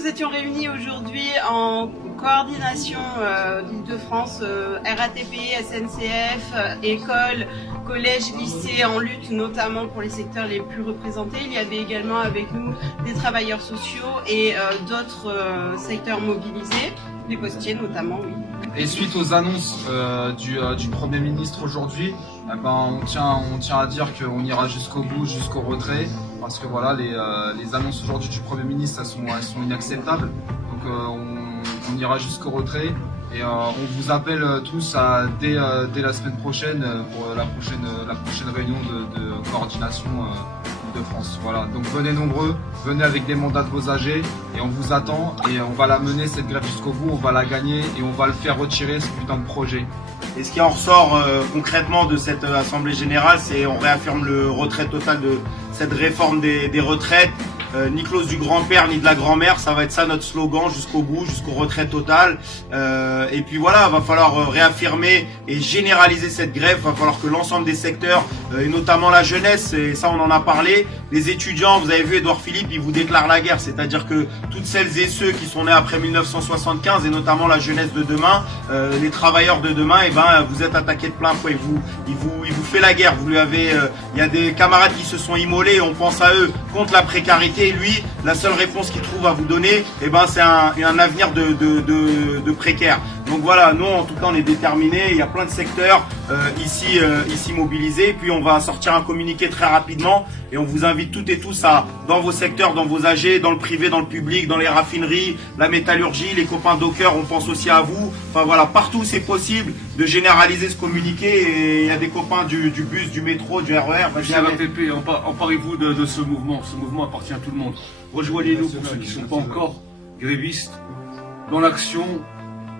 nous étions réunis aujourd'hui en coordination d'Île-de-France, RATP, SNCF, écoles, collèges, lycées en lutte notamment pour les secteurs les plus représentés. Il y avait également avec nous des travailleurs sociaux et d'autres secteurs mobilisés, les postiers notamment, oui. Et suite aux annonces du Premier ministre aujourd'hui, on tient à dire qu'on ira jusqu'au bout, jusqu'au retrait, parce que voilà, les annonces aujourd'hui du Premier ministre, elles sont inacceptables. Donc on ira jusqu'au retrait et on vous appelle tous dès la semaine prochaine pour la prochaine réunion de coordination de France. Voilà, donc venez nombreux, venez avec des mandats de vos âgés et on vous attend et on va la mener cette grève jusqu'au bout, on va la gagner et on va le faire retirer ce putain de projet. Et ce qui en ressort concrètement de cette assemblée générale, c'est on réaffirme le retrait total de cette réforme des retraites. Ni clause du grand-père ni de la grand-mère, ça va être ça notre slogan jusqu'au bout, jusqu'au retrait total. Et puis voilà, va falloir réaffirmer et généraliser cette grève. Va falloir que l'ensemble des secteurs, et notamment la jeunesse, et ça on en a parlé, les étudiants, vous avez vu Édouard Philippe, il vous déclare la guerre. C'est-à-dire que toutes celles et ceux qui sont nés après 1975 et notamment la jeunesse de demain, les travailleurs de demain, et vous êtes attaqués de plein fouet. Il vous fait la guerre. Vous lui avez, il y a des camarades qui se sont immolés. Et on pense à eux contre la précarité. Et lui, la seule réponse qu'il trouve à vous donner, c'est un avenir de précaire. Donc voilà, nous en tout cas on est déterminés. Il y a plein de secteurs ici mobilisés. Et puis on va sortir un communiqué très rapidement et on vous invite toutes et tous dans vos secteurs, dans vos AG, dans le privé, dans le public, dans les raffineries, la métallurgie, les copains dockers, on pense aussi à vous. Enfin voilà, partout c'est possible de généraliser ce communiqué. Et il y a des copains du bus, du métro, du RER. RATP, emparez-vous de ce mouvement. Ce mouvement appartient à tout le monde. Rejoignez-nous pour ceux qui ne sont pas encore grévistes dans l'action,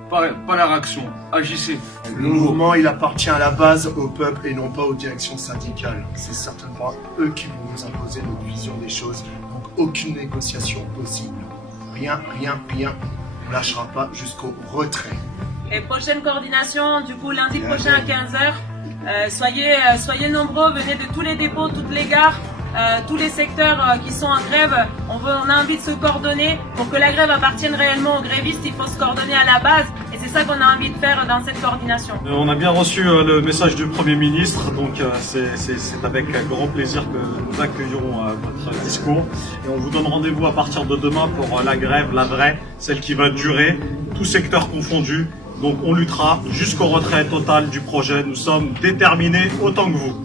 pas la réaction. Agissez. Le mouvement, il appartient à la base au peuple et non pas aux directions syndicales. C'est certainement eux qui vont nous imposer notre vision des choses. Donc aucune négociation possible. Rien. On ne lâchera pas jusqu'au retrait. Et prochaine coordination, du coup lundi prochain à 15h. Soyez nombreux, venez de tous les dépôts, toutes les gares. Tous les secteurs qui sont en grève, on a envie de se coordonner pour que la grève appartienne réellement aux grévistes. Il faut se coordonner à la base et c'est ça qu'on a envie de faire dans cette coordination. On a bien reçu le message du Premier ministre, donc c'est avec grand plaisir que nous accueillerons votre discours et on vous donne rendez-vous à partir de demain pour la grève, la vraie, celle qui va durer, tous secteurs confondus. Donc on luttera jusqu'au retrait total du projet. Nous sommes déterminés autant que vous.